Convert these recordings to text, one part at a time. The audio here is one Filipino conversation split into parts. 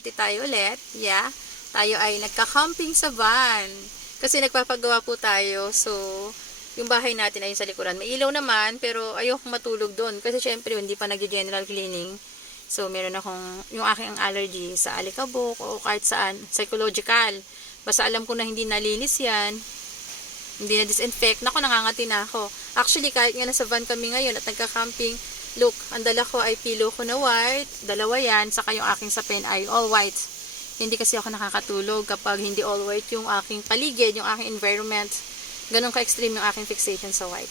Party tayo ulit. Yeah. Tayo ay nagka-camping sa van. Kasi nagpapagawa po tayo. So, yung bahay natin ay sa likuran. May ilaw naman, pero ayoko matulog doon. Kasi syempre, hindi pa nag-general cleaning. So, meron akong, yung aking allergy sa alikabok o kahit saan, psychological. Basta alam ko na hindi nalinis yan, hindi na disinfect, nako nangangati na ako. Actually, kahit nga nasa van kami ngayon at nagka-camping, look, ang dala ko ay pillow ko na white, dalawa yan, saka yung aking sapin ay all white. Hindi kasi ako nakakatulog kapag hindi all white yung aking paligid, yung aking environment. Ganun ka-extreme yung aking fixation sa white.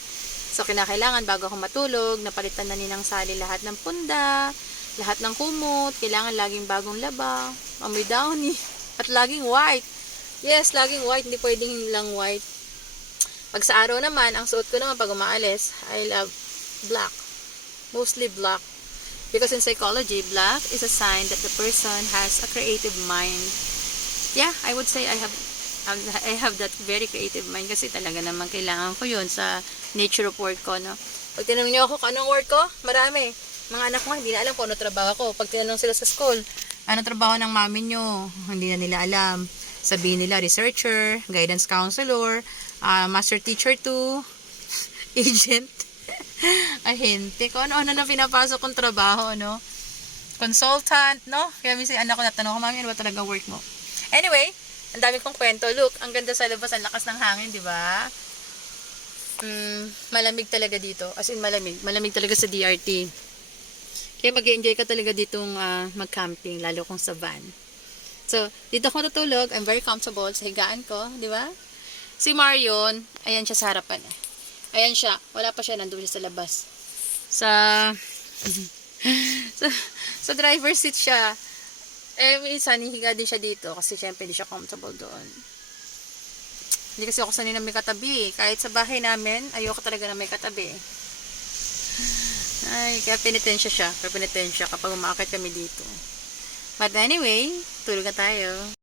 So, kinakailangan bago ako matulog, napalitan na ni Nang Sally lahat ng punda, lahat ng kumot, kailangan laging bagong laba, amoy downy, at laging white. Yes, laging white, hindi pwedeng lang white. Pag sa araw naman, ang suot ko naman pag umaalis, I love black. Mostly black. Because in psychology, black is a sign that the person has a creative mind. Yeah, I would say I have I have that very creative mind kasi talaga naman kailangan ko yun sa nature of work ko, no? Pag tinanong niyo ako kung anong work ko, marami. Mga anak ko, hindi na alam kung ano trabaho ko. Pag tinanong sila sa school, ano trabaho ng mami nyo? Hindi na nila alam. Sabihin nila, researcher, guidance counselor, ah, master teacher to, agent, ahente, kung ano-ano na pinapasok kong trabaho, no? Consultant, no? Kaya minsan anak ko natanong ko, mami, ano ba talaga work mo? Anyway, ang dami kong kwento. Look, ang ganda sa labas, ang lakas ng hangin, di ba? Mm, malamig talaga dito. As in malamig. Malamig talaga sa DRT. Kaya mag enjoy ka talaga ditong ah, mag-camping, lalo kung sa van. So, dito ako tutulog. I'm very comfortable sa higaan ko, di ba? Si Marion, ayan siya sa harapan. eh. Ayan siya. Wala pa siya, nandun siya sa labas. Sa, sa, sa driver seat siya. Eh, minsan, hihiga din siya dito kasi syempre hindi siya comfortable doon. Hindi kasi ako sanay na may katabi. eh. Kahit sa bahay namin, ayoko talaga na may katabi. eh. Ay, kaya penitensya siya. Kaya penitensya kapag umakit kami dito. But anyway, tulog na tayo.